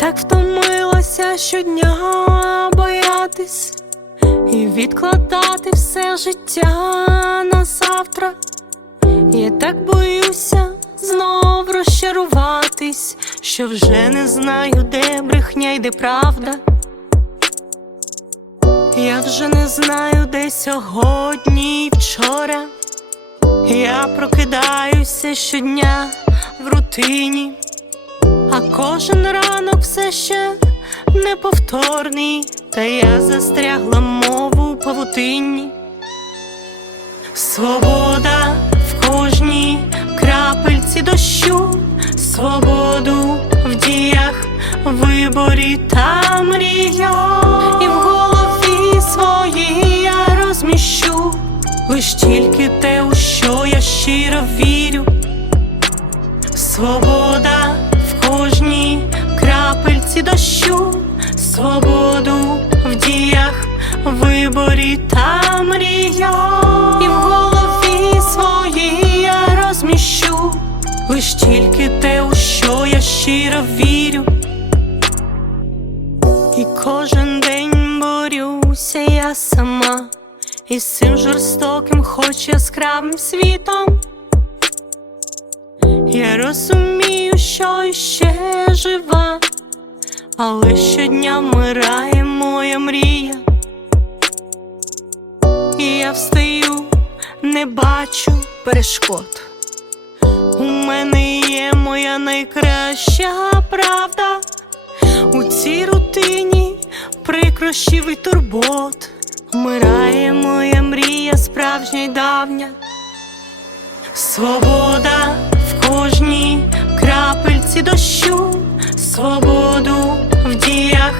так втомилася щодня боятись і відкладати все життя на завтра. Я так боюся знов розчаруватись, що вже не знаю, де брехня й де правда. Я вже не знаю, де сьогодні і вчора. Я прокидаюся щодня в рутині, а кожен ранок все ще неповторний, та я застрягла мову павутинні. Свобода в кожній крапельці дощу, свободу в діях, виборі та мріях. І в голові своїй я розміщу лиш тільки те, у що я щиро вірю. Свобода виборі та мріях. І в голові своїй я розміщу лиш тільки те, у що я щиро вірю. І кожен день борюся я сама із цим жорстоким, хоч яскравим світом. Я розумію, що іще жива, але щодня вмирає не бачу перешкод. У мене є моя найкраща правда у цій рутині прикрощів і турбот. Вмирає моя мрія, справжня й давня. Свобода в кожній крапельці дощу, свободу в діях,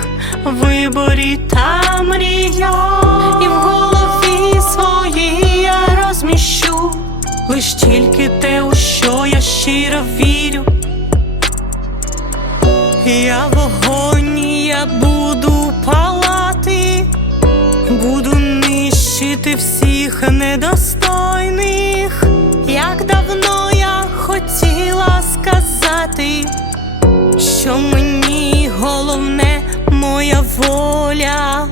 виборі та мріях. Щиро вірю. Я вогонь, я буду палати, буду нищити всіх недостойних, як давно я хотіла сказати, що мені головне моя воля.